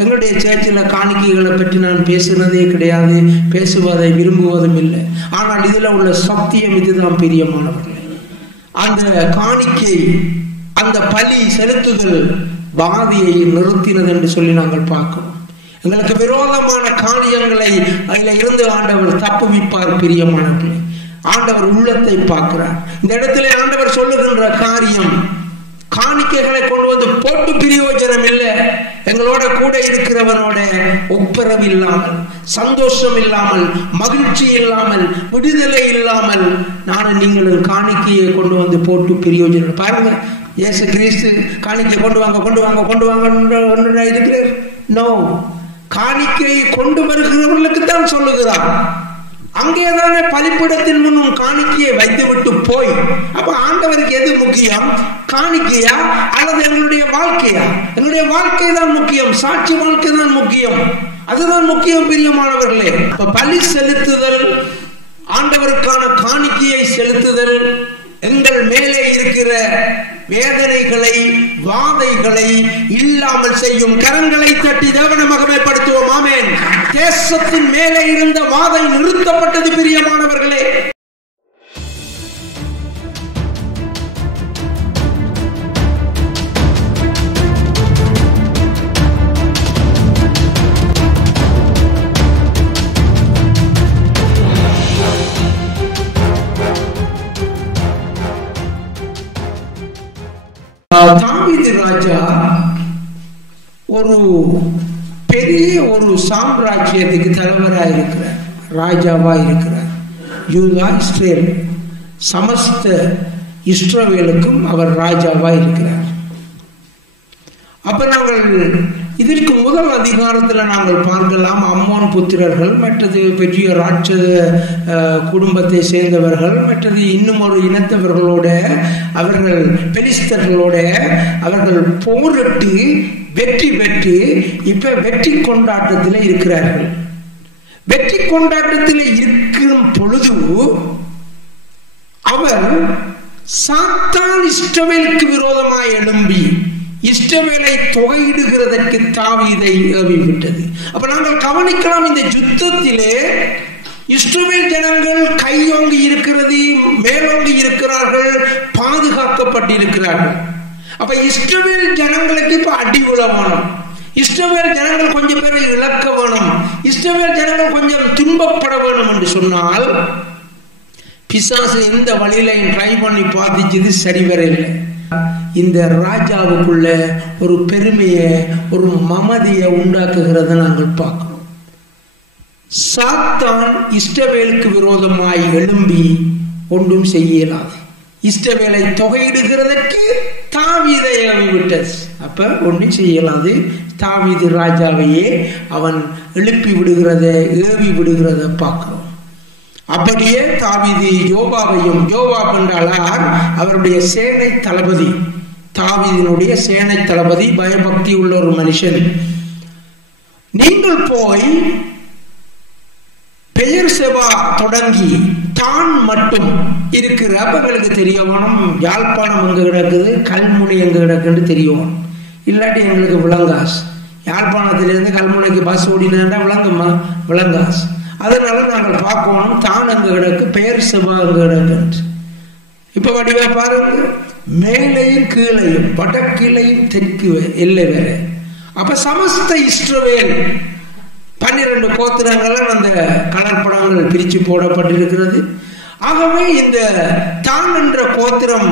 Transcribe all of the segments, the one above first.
எங்களுடைய சேர்ச்சில் காணிக்கைகளை பற்றி நான் பேசுனதே கிடையாது, பேசுவதை விரும்புவதும் இல்லை. ஆனால் இதில் உள்ள சத்தியம் இதுதான் பிரியமானவர்களே. அந்த காணிக்கை, அந்த பலி செலுத்துதல் வாதியை நிறுத்தினது என்று சொல்லி நாங்கள் பார்க்கிறோம். எங்களுக்கு விரோதமான காரியங்களை அதில் இருந்து ஆண்டவர் தப்புவிப்பார். பிரியமானவர்களே, ஆண்டவர் உள்ளத்தை பார்க்கிறார். இந்த இடத்துல ஆண்டவர் சொல்லுகின்ற காரியம், காணிக்கைகளை கொண்டு வந்து போட்டு பிரயோஜனம் இல்லை. எங்களோட கூட இருக்கிறவனோட ஒப்புரவு இல்லாமல், சந்தோஷம் இல்லாமல், மகிழ்ச்சி இல்லாமல், விடுதலை இல்லாமல் நானும் நீங்களும் காணிக்கையை கொண்டு வந்து போட்டு பிரயோஜனம். பாருங்க, இயேசு கிறிஸ்து காணிக்கை கொண்டு வாங்க கொண்டு வாங்க கொண்டு வாங்க இருக்கிறார். நோ, காணிக்கையை கொண்டு வருகிறவர்களுக்கு தான் சொல்லுகிறார். அங்கேதானே பலிப்பிடத்தின் முன்னும் காணிக்கையை வைத்துவிட்டு போய், அப்ப ஆண்டவருக்கு எது முக்கியம்? காணிக்கையா அல்லது எங்களுடைய வாழ்க்கையா? எங்களுடைய வாழ்க்கை தான் முக்கியம், சாட்சி வாழ்க்கை தான் முக்கியம், அதுதான் முக்கியம். பிரியமானவர்களே, பலி செலுத்துதல், ஆண்டவருக்கான காணிக்கையை செலுத்துதல் எங்கள் மேலே இருக்கிற வேதனைகளை, வாதைகளை இல்லாமல் செய்யும். கரங்களை தட்டி தேவனை மகிமைப்படுத்துவோம். ஆமென். தேசத்தின் மேலே இருந்த வாதை நிறுத்தப்பட்டது. பிரியமானவர்களே, தாவீது ராஜா ஒரு பெரிய ஒரு சாம்ராஜ்யத்துக்கு தலைவராக இருக்கிறார், ராஜாவா இருக்கிறார். யூதா, இஸ்ரேல், சமஸ்த இஸ்ரவேலுக்கும் அவர் ராஜாவா இருக்கிறார். அப்ப நாங்கள் இதற்கு முதல் அதிகாரத்தில் நாங்கள் பார்க்கலாம், அம்மோன் புத்திரர்கள், மற்றது பெரிய ராட்சத குடும்பத்தை சேர்ந்தவர்கள், மற்றது இன்னும் ஒரு இனத்தவர்களோட, அவர்கள் பெலிஸ்தர்களோட அவர்கள் போரிட்டு வெற்றி பெற்று இப்ப வெற்றி கொண்டாட்டத்தில் இருக்கிறார்கள். வெற்றி கொண்டாட்டத்தில் இருக்கும் பொழுது அவர் சாத்தான் இஸ்ரவேலுக்கு விரோதமாய் எழும்பி இஸ்ரவேலை தொகையிடுகிறதற்கு தாவீதை ஏவிவிட்டது. அப்ப நாங்கள் கவனிக்கலாம், இந்த யுத்தத்திலே இஸ்ரவேல் ஜனங்கள் கையோங்கி இருக்கிறது, மேலோங்கி இருக்கிறார்கள், பாதுகாக்கப்பட்டிருக்கிறார்கள். அப்ப இஸ்ரவேல் ஜனங்களுக்கு இப்ப அடி உளவானம், இஸ்ரவேல் ஜனங்கள் கொஞ்சம் பேரை இழக்க வேணும், இஸ்ரவேல் ஜனங்கள் கொஞ்சம் துன்பப்பட வேணும் என்று சொன்னால் பிசாசு எந்த வழியிலையும் ட்ரை பண்ணி பார்த்துச்சு, சரி வரையில்லை. இந்த ராஜாவுக்குள்ள ஒரு பெருமையை, ஒரு மமதியை உண்டாக்குகிறத நாங்கள் பார்க்கிறோம். சாத்தான் இஸ்ரவேலுக்கு விரோதமாய் எழும்பி ஒன்றும் செய்யலாது. இஸ்ரவேலை தொகையிடுகிறதற்கு தாவீதை ஏவிவிட்டது. அப்ப ஒன்றும் செய்யலாது. தாவீது ராஜாவையே அவன் எழுப்பி விடுகிறத, ஏவி விடுகிறத பார்க்கிறோம். அப்படியே தாவீது யோவாபையும், யோவாப் என்றால் அவருடைய சேனை தளபதி, தாவீதினுடைய சேனை தளபதி, பயபக்தி உள்ள ஒரு மனுஷன். நீங்கள் போய் பெயர்செபா தொடங்கி தான் மட்டும் இருக்கிற, அப்ப எங்களுக்கு தெரிய வேணும் யாழ்ப்பாணம் எங்க கிடக்குது, கல்முனை எங்க கிடக்குன்னு தெரியணும். இல்லாட்டி எங்களுக்கு விளங்காஸ். யாழ்ப்பாணத்திலிருந்து கல்முனைக்கு பஸ் ஓடினா விளங்குமா? விளங்காஸ். அதனால நாங்கள் பார்க்கணும் தான் அங்க கிடக்கு, பெயர்செபா அங்க கிடக்கு. இப்ப வடிவா பாருங்க, மேலையும் கீழையும், வடக்கிலையும் தெற்கு எல்லை வேற. அப்ப சமஸ்த இஸ்ரவேல் 12 கோத்திரங்கள் அந்த கலர்படங்கள் பிரிச்சு போடப்பட்டிருக்கிறது. ஆகவே இந்த தான் என்ற கோத்திரம்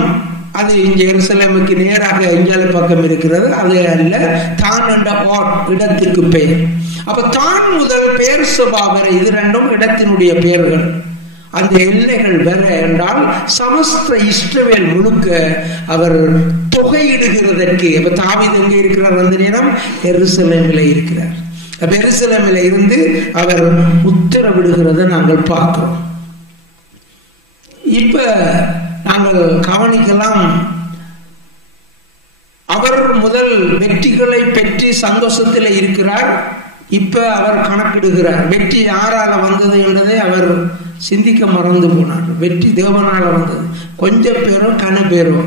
அது இங்க எருசலேமுக்கு நேராக இஞ்சால பக்கம் இருக்கிறது. அது அல்ல, தான் என்ற இடத்துக்கு பெயர். அப்ப தான் முதல் பெயர்செபா வரை, இது ரெண்டும் இடத்தினுடைய பெயர்கள். அந்த எல்லைகள் வேற என்றால் சமஸ்த இஸ்ரவேல் முழுக்க அவர் தொகையிடுகிறதற்கு. அப்ப தாவீது எங்க இருக்கிறார்? அந்த நேரம் எருசலேமில் இருக்கிறார். அப்ப எருசலேமில் இருந்து அவர் உத்தரவிடுகிறத நாங்கள் பார்க்கிறோம். இப்ப நாங்கள் கவனிக்கலாம், அவர் முதல் வெற்றிகளை பெற்று சந்தோஷத்தில் இருக்கிறார். இப்ப அவர் கணக்கிடுகிறார் வெற்றி யாரால வந்தது என்பதை அவர் சிந்திக்க மறந்து போனார். வெற்றி தேவனால வந்தது. கொஞ்சம் பேரும் கன பேரும்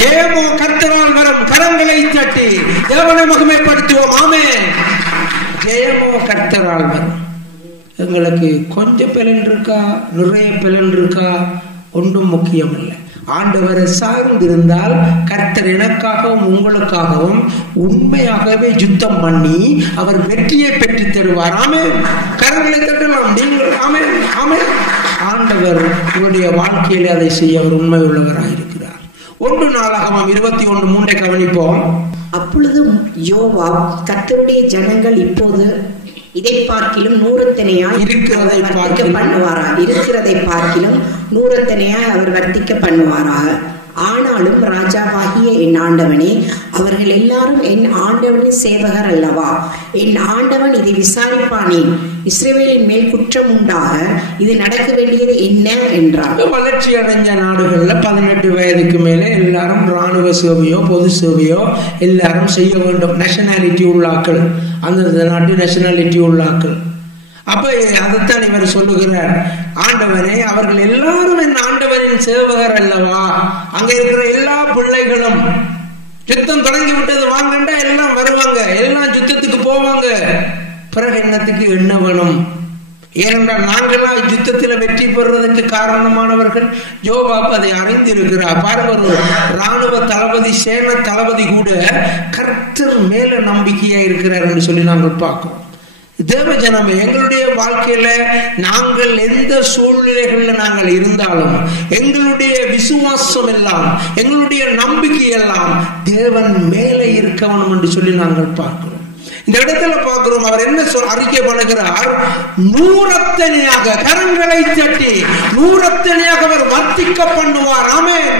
ஜெயமோ கர்த்தரால் வரும். கரங்களை தட்டி தேவனை மகிமைப்படுத்துவோம். ஆமென். கர்த்தரால் வரும். எங்களுக்கு கொஞ்சம் பலன் இருக்கா நிறைய பலன் இருக்கா ஒன்றும் முக்கியம் இல்லை. ஆண்டவரை சார்ந்திருந்தால் கர்த்தர் எனக்காகவும் உங்களுக்காகவும் உண்மையாகவே யுத்தம் பண்ணி அவர் வெற்றியை பெற்று தருவார். ஆமென். கரங்களை தட்டலாம் நீங்கள். ஆமென் ஆமென். ஆண்டவர் உங்களுடைய வாழ்க்கையிலே அதை செய்ய அவர் உண்மை உள்ளவராக இருக்கிறார். 1 நாளாகமம் 21:3 கவனிப்போம். அப்பொழுது யோவாப், கர்த்தருடைய ஜனங்கள் இப்போது இதை பார்க்கிலும் 100 இருக்கிறதை பார்க்கிலும் 100 அவர் வர்த்திக்க பண்ணுவாராக. ஆனாலும் ராஜாவாகிய என் ஆண்டவனே, அவர்கள் எல்லாரும் என் ஆண்டவனின் சேவகர் அல்லவா? என் ஆண்டவன் இதை விசாரிப்பானேன். இஸ்ரவேலின் மேல் குற்றம் உண்டாக இது நடக்க வேண்டியது என்ன என்றார். வளர்ச்சி அடைஞ்ச நாடுகள்ல 18 வயதுக்கு மேலே எல்லாரும் இராணுவ சேவையோ பொது சேவையோ எல்லாரும் செய்ய வேண்டும். நேஷனாலிட்டி உள்ளாக்கள், அந்த நாட்டு நேஷனாலிட்டி உள்ளாக்கள். அப்ப அதைத்தான் இவர் சொல்லுகிறார். ஆண்டவனே, அவர்கள் எல்லாரும் என் ஆண்டவரின் சேவகர் அல்லவா? அங்க இருக்கிற எல்லா பிள்ளைகளும் யுத்தம் தொடங்கி விட்டது வாங்கண்டா எல்லாம் வருவாங்க, எல்லாம் யுத்தத்துக்கு போவாங்க. பிறகு என்னத்துக்கு என்ன வேணும்? ஏனென்றால் நாங்களா யுத்தத்தில் வெற்றி பெறுவதற்கு காரணமானவர்கள். யோவாப் அதை அறிந்திருக்கிறார். பாருங்க, ஒரு இராணுவ தளபதி, சேன தளபதி கூட கர்த்தர் மேல நம்பிக்கையா இருக்கிறார் என்று சொல்லி நாங்கள் பார்க்கிறோம். தேவ ஜனமே, எங்களுடைய வாழ்க்கையில நாங்கள் எந்த சூழ்நிலைகள்ல நாங்கள் இருந்தாலும் எங்களுடைய விசுவாசம் எல்லாம், எங்களுடைய நம்பிக்கை எல்லாம் தேவன் மேலே இருக்கணும் என்று சொல்லி நாங்கள் பார்க்கிறோம். இந்த இடத்துல பார்க்கிறோம், அவர் என்ன அறிக்கை பண்ணுகிறார்? 100 கரங்களை தட்டி 100 அவர் வர்த்திக்க பண்ணுவார். ஆமென்.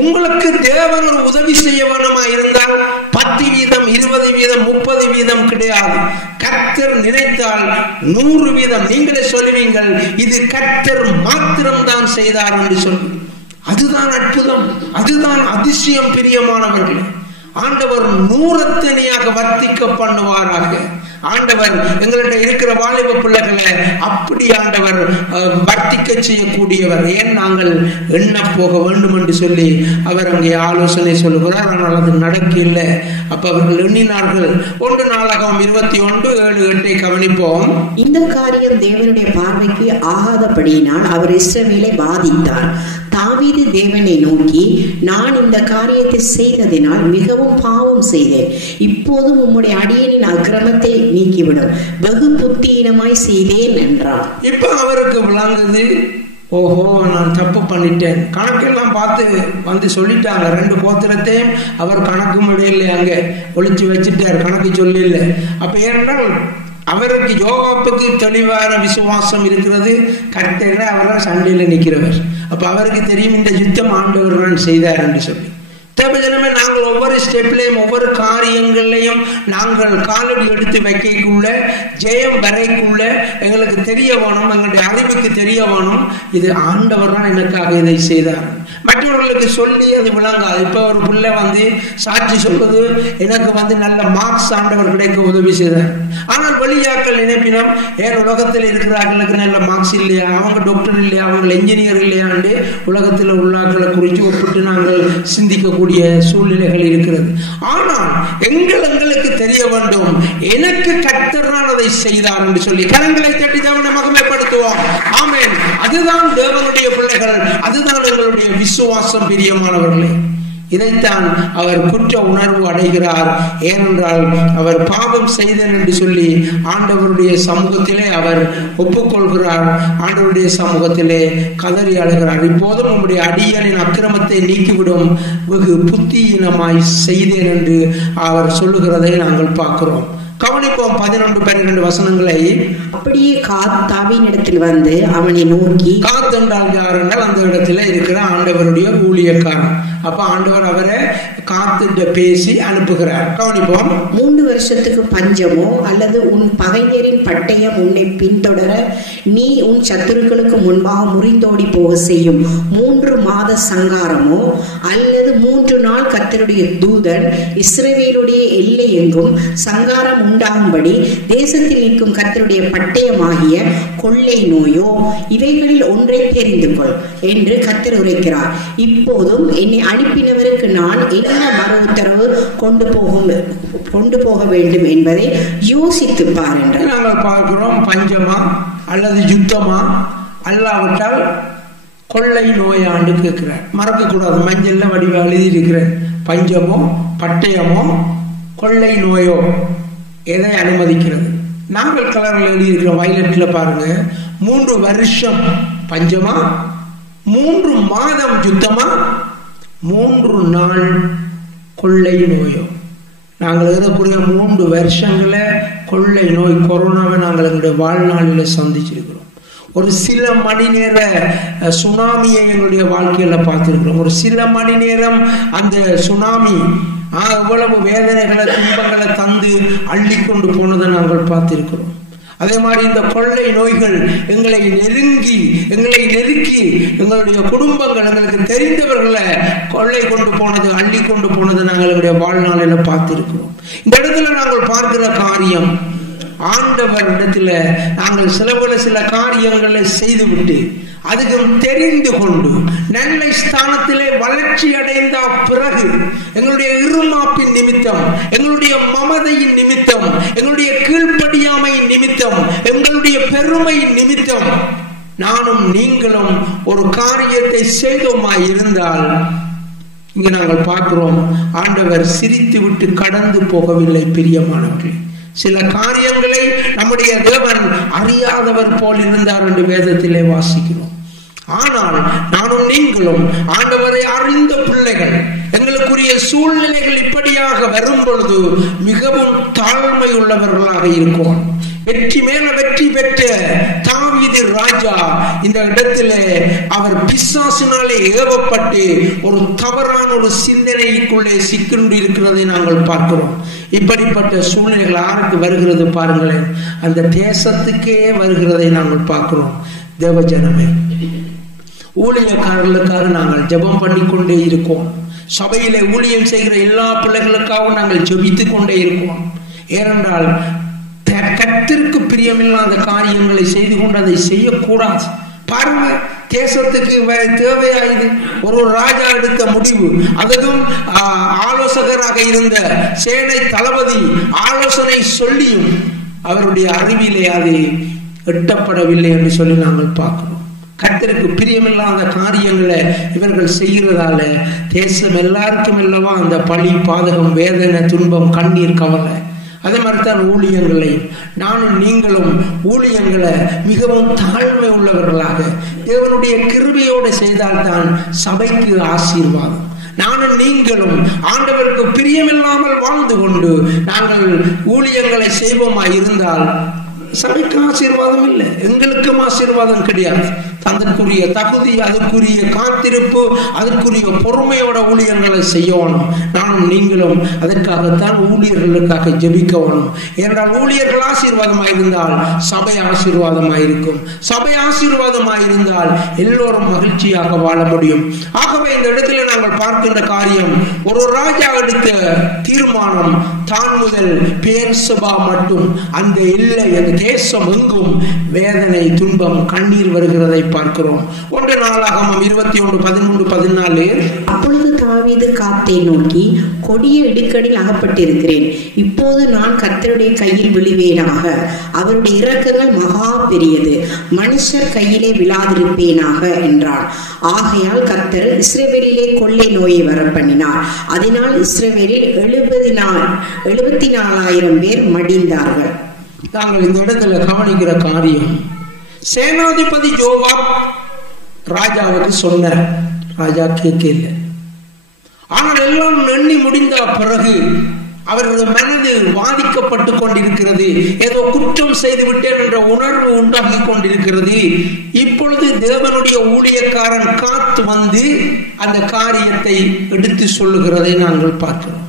உங்களுக்கு தேவன் ஒரு உதவி செய்ய வேணுமா இருந்தால் 10%, 20%, 30% கிடையாது. கர்த்தர் நினைத்தால் 100% நீங்களே சொல்லுவீங்கள், இது கர்த்தர் மாத்திரம்தான் செய்தார் என்று சொல்லி. அதுதான் அற்புதம், அதுதான் அதிசயம். பிரியமானவர்களே, ஆண்டவர் 100 வர்த்திக்க பண்ணுவாராக. ஆண்டவர் எங்கள்கிட்ட இருக்கிற வாலிப பிள்ளைகளை அப்படி ஆண்டவர் வர்த்திக்க செய்யக்கூடியவர். ஏன் நாங்கள் எண்ண போக வேண்டும் என்று சொல்லி அவர் அங்கே ஆலோசனை சொல்லுகிறார். ஆனால் அது நடக்கவில்லை. அப்ப அவர்கள் எண்ணினார்கள். 1 நாளாகமம் 21:7-8 கவனிப்போம். இந்த காரியம் தேவனுடைய பார்வைக்கு ஆகாதபடியினால் அவர் இஸ்ரவேலை பாதித்தார். தாவீது தேவனை நோக்கி, நான் இந்த காரியத்தை செய்ததினால் மிகவும் பாவம் செய்தேன். இப்போதும் உம்முடைய அடியனின் அக்கிரமத்தை நீக்கிவிடும், வெகு புத்தியினமாய் செய்தேன் என்றார். இப்ப அவருக்கு விளங்குது, ஓஹோ நான் தப்பு பண்ணிட்டேன். கணக்கெல்லாம் பார்த்து வந்து சொல்லிட்டாங்க. 2 கோத்திரத்தையும் அவர் கணக்கு முடியல, அங்க ஒளிச்சு வச்சுட்டார், கணக்கு சொல்லல. அப்ப ஏனென்றால் அவருக்கு யோவாப்புக்கு தெளிவான விசுவாசம் இருக்கிறது. கர்த்தர் அவரால் சண்டையில நிற்கிறவர். அப்ப அவருக்கு தெரியும் இந்த யுத்தம் ஆண்டவர் செய்தார் என்று சொல்லி. தேவஜனமே, நாங்கள் ஒவ்வொரு ஸ்டெப்லையும் ஒவ்வொரு காரியங்களையும் நாங்கள் காலடி எடுத்து வைக்கக்குள்ள, ஜெயம் வரைக்குள்ள எங்களுக்கு தெரிய வேணும், எங்களுடைய அறிவுக்கு தெரிய வேணும், இது ஆண்டவர் தான் எனக்காக இதை செய்தார். மற்றவர்களுக்கு சொல்லி அது விளங்காது. இப்போ ஒரு பிள்ளை வந்து சாட்சி சொல்வது, எனக்கு நல்ல மார்க்ஸ் ஆண்டவர் கிடைக்க உதவி செய்தார். ஆனால் வெளியாக்கள் நினைப்பினம், ஏன் உலகத்தில் இருக்கிறார்களுக்கு நல்ல மார்க்ஸ் இல்லையா, அவங்க டாக்டர் இல்லையா, அவங்க என்ஜினியர் இல்லையாண்டு உலகத்தில் உள்ளாக்களை குறித்து ஒப்பிட்டு நாங்கள் சிந்திக்கக்கூடிய சூழ்நிலைகள் இருக்கிறது. ஆனால் எங்களுக்கு தெரிய வேண்டும், எனக்கு கர்த்தர் தான் அதை செய்தார் என்று சொல்லி கரங்களை தட்டி தேவனை மகிமைப்படுத்துவோம். ஆமென். அதுதான் தேவனுடைய பிள்ளைகள், அதுதான் எங்களுடைய விசுவாசம். பிரியமானவர்களே, இதைத்தான் அவர் குற்ற உணர்வு அடைகிறார். ஏனென்றால் அவர் பாவம் செய்தேன் என்று சொல்லி ஆண்டவருடைய சமூகத்திலே அவர் ஒப்புக்கொள்கிறார். ஆண்டவருடைய சமூகத்திலே கதறி அழுகிறார். இப்போதும் நம்முடைய அடியனின் அக்கிரமத்தை நீக்கிவிடும், வெகு புத்தியினமாய் செய்தேன் என்று அவர் சொல்லுகிறதை நாங்கள் பார்க்கிறோம். கவனிப்போம் 11-12 வசனங்களை. அப்படியே காத் தாவீதின் இடத்தில் வந்து அவனை நோக்கி, காத் என்றால் யார் என்றால் அந்த இடத்துல இருக்கிற ஆண்டவருடைய ஊழியக்காரன். அப்ப ஆண்டவர் அவரை காத்துட்டு பேசி அனுப்புகிறார். கவனிப்போம். 3 வருஷத்துக்கு பஞ்சமோ அல்லது உன் பகைஞரின் பட்டயம் உன்னை பின்தொடர நீ உன் சத்துருக்களுக்கு முன்பாக முறிந்தோடி போக செய்யும் 3 மாத சங்காரமோ அல்லது 3 நாள் கர்த்தருடைய தூதன் இஸ்ரவேலுடைய எல்லை எங்கும் சங்காரம் உண்டாகும்படி தேசத்தில் நிற்கும் கர்த்தருடைய பட்டயமாகிய கொள்ளை நோயோ, இவைகளில் ஒன்றை தெரிந்து கொள் என்று கர்த்தர் உரைக்கிறார். இப்போதும் என்னை அனுப்பினவருக்கு நான் என்ன மறு உத்தரவு கொண்டு போக வேண்டும் என்பதை யோசித்து பாருங்கள். நாங்கள் பார்க்கிறோம், பஞ்சமா அல்லது யுத்தமா அல்லாவிட்டால் கொள்ளை நோயாண்டு கேட்கிறார். மறக்கக்கூடாது, மஞ்சள்ல வடிவா எழுதி இருக்கிறேன். பஞ்சமோ பட்டயமோ கொள்ளை நோயோ எதை அனுமதிக்கிறது? நாங்கள் கலரில் எழுதியிருக்கிற வயலட்ல பாருங்க, 3 வருஷம் பஞ்சமா, 3 மாதம் யுத்தமா, 3 நாள் கொள்ளை நோயோ. நாங்கள் எழுதக்கூடிய 3 வருஷங்கள கொள்ளை நோய் கொரோனாவை நாங்கள் எங்களுடைய வாழ்நாளில் சந்திச்சிருக்கிறோம். ஒரு சில மணி நேர சுனாமியை எங்களுடைய வாழ்க்கையில பார்த்திருக்கிறோம். ஒரு சில மணி நேரம் அந்த சுனாமி எவ்வளவு வேதனைகளை துன்பங்களை தந்து அள்ளி கொண்டு போனதை நாங்கள் பார்த்திருக்கிறோம். அதே மாதிரி இந்த கொள்ளை நோய்கள் எங்களை நெருக்கி எங்களுடைய குடும்பங்கள், எங்களுக்கு தெரிந்தவர்களை கொள்ளை கொண்டு போனது, அள்ளி கொண்டு போனது நாங்கள் எங்களுடைய வாழ்நாளில பார்த்திருக்கிறோம். இந்த இடத்துல நாங்கள் பார்க்கிற காரியம், ஆண்டவரிடத்துல நாங்கள் சில காரியங்களை செய்துவிட்டு அதுக்கும் தெரிந்து கொண்டு நல்ல ஸ்தானத்திலே வளர்ச்சி அடைந்த பிறகு எங்களுடைய இருமாப்பின் நிமித்தம், எங்களுடைய மமதையின் நிமித்தம், எங்களுடைய கீழ்ப்படியாமையின் நிமித்தம், எங்களுடைய பெருமையின் நிமித்தம் நானும் நீங்களும் ஒரு காரியத்தை செய்தோமாய் இருந்தால், இங்க நாங்கள் பார்க்கிறோம், ஆண்டவர் சிரித்து விட்டு கடந்து போகவில்லை. பிரியமானவர்களே, சில காரியங்களை நம்முடைய தேவன் அறியாதவர் போல் இருந்தார் என்று வேதத்திலே வாசிக்கிறோம். ஆனால் நானும் நீங்களும் ஆண்டவரை அறிந்த பிள்ளைகள், எங்களுக்குரிய சூழ்நிலைகள் இப்படியாக வரும் பொழுது மிகவும் தாழ்மை உள்ளவர்களாக இருக்கும். வெற்றி மேல வெற்றி பெற்ற தாவீது ராஜா இந்த இடத்திலே அவர் பிசாசினாலே ஏவப்பட்டு ஒரு தவறான ஒரு சிந்தனைக்குள்ளே சிக்கொண்டு இருக்கிறதை நாங்கள் பார்க்கிறோம். இப்படிப்பட்ட சூழ்நிலைகள் யாருக்கு வருகிறது பாருங்களேன், அந்த தேசத்துக்கே வருகிறதை நாங்கள் பார்க்கிறோம். தேவஜனமே, ஊழியக்காரர்களுக்காக நாங்கள் ஜெபம் பண்ணி கொண்டே இருக்கோம். சபையிலே ஊழியம் செய்கிற எல்லா பிள்ளைகளுக்காகவும் நாங்கள் ஜெபித்துக் கொண்டே இருக்கோம். ஏனென்றால் கர்த்தருக்கு பிரியமில்லாத காரியங்களை செய்து கொண்டு அதை செய்யக்கூடாது. பாருங்க, தேசத்துக்கு தேவையாயுது ஒரு ராஜா எடுத்த முடிவு. அதுவும் ஆலோசகராக இருந்த சேனை தளபதி ஆலோசனை சொல்லியும் அவருடைய அறிவிலே அது எட்டப்படவில்லை என்று சொல்லி நாங்கள் பார்க்கிறோம். கர்த்தருக்கு பிரியமில்லாத காரியங்களை இவர்கள் செய்கிறதால தேசம் எல்லாருக்கும் அல்லவா அந்த பழி, பாதகம், வேதனை, துன்பம், கண்ணீர், கவலை. அதே மாதிரிதான் ஊழியங்களை நானும் நீங்களும் ஊழியங்களை மிகவும் தாழ்மை உள்ளவர்களாக தேவனுடைய கிருபையோடு செய்தால்தான் சபைக்கு ஆசீர்வாதம். நானும் நீங்களும் ஆண்டவருக்கு பிரியமில்லாமல் வாழ்ந்து கொண்டு நாங்கள் ஊழியங்களை செய்வோமாய் இருந்தால் சபைக்கு ஆசீர்வாதம் இல்லை, எங்களுக்கும் ஆசீர்வாதம் கிடையாது. அதற்குரிய தகுதி, அதற்குரிய காத்திருப்பு, அதற்குரிய பொறுமையோட ஊழியர்களை செய்யணும். நானும் நீங்களும் அதற்காகத்தான் ஊழியர்களுக்காக ஜெபிக்கணும். ஏனென்றால் ஊழியர்கள் ஆசீர்வாதமாயிருந்தால் சபை ஆசீர்வாதமாயிருக்கும். சபை ஆசீர்வாதமாயிருந்தால் எல்லோரும் மகிழ்ச்சியாக வாழ முடியும். ஆகவே இந்த இடத்துல நாங்கள் பார்க்கின்ற காரியம், ஒரு ராஜா எடுத்த தீர்மானம் தான் முதல் பேர்சபா மட்டும் அந்த எல்லை, அந்த தேசம் எங்கும் வேதனை, துன்பம், கண்ணீர் வருகிறதை பார்க்கிறோம். 1 நாளாகமம் 21:13-14. அப்பொழுது தாவீது காத்தை நோக்கி, கொடிய இடுக்கடில் அகப்பட்டிருக்கிறேன், இப்போது நான் கர்த்தருடைய கையில் விழுவேனாக. அவருடைய இரக்கங்கள் மகா பெரியது, மனுஷர் கையிலே விழாதிருப்பேனாக என்றார். ஆகையால் கர்த்தர் இஸ்ரவேலிலே கொள்ளை நோயை வரப்பண்ணினார். அதனால் இஸ்ரவேலில் 74,000 பேர் மடிந்தார்கள். நாங்கள் இந்த இடத்துல கவனிக்கிற காரியம், சேனாதிபதி யோவாப் ராஜாவுக்கு சொன்னார், ராஜா கேட்கல. ஆனால் எல்லாம் எண்ணி முடிந்த பிறகு அவரது மனது வாதிக்கப்பட்டு கொண்டிருக்கிறது. ஏதோ குற்றம் செய்து விட்டேன் என்ற உணர்வு உண்டாகி கொண்டிருக்கிறது. இப்பொழுது தேவனுடைய ஊழியக்காரன் காத்து வந்து அந்த காரியத்தை எடுத்து சொல்லுகிறதை நாங்கள் பார்க்கிறோம்.